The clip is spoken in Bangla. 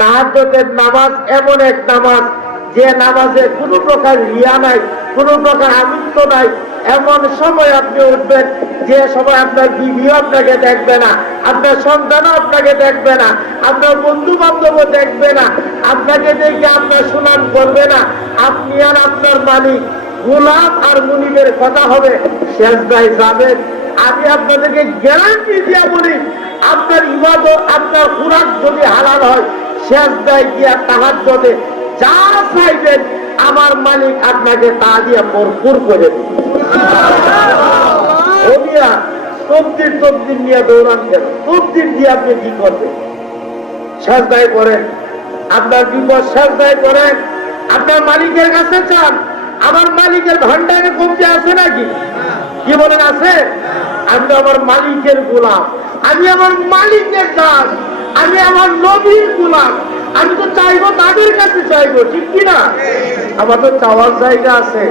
তাহাজ্জুদের নামাজ এমন এক নামাজ যে নামাজে কোনো প্রকার রিয়া নাই, কোনো প্রকার আমিত্ব নাই। এমন সময় আপনি উঠবেন যে সময় আপনার বিবিও আপনাকে দেখবে না, আপনার সন্তানও আপনাকে দেখবে না, আপনার বন্ধু বান্ধবও দেখবে না, আপনাকে দেখে আপনার সুনাম করবে না। আপনি আর আপনার মালিক, গোলাম আর মুনিবের কথা হবে, সেজদায় যাবেন। আমি আপনাদেরকে গ্যারান্টি দিয়া বলি, আপনার ইবাদত, আপনার খুরাক যদি হালাল হয়, সেজদায় গিয়া তাহাজ্জুদে যা চাইবেন আমার মালিক আপনাকে তা দিয়ে ভরপুর করে দেবে। তবদির নিয়ে দৌড়ান কেন? তবদির দিয়ে আপনি কি করবেন? সেজদায় করেন, আপনার বিপদ সেজদায় করেন, আপনার মালিকের কাছে চান। আমার মালিকের ভান্ডারে কমতে আছে নাকি? কি বলেন আছে? আমি আমার মালিকের গোলাম, আমি আমার মালিকের দাস, আমি আমার নবীর গোলাম। আমি তো চাইবো তাদের কাছে চাইবো, ঠিক কিনা? আমার তো চাওয়ার জায়গা আছে।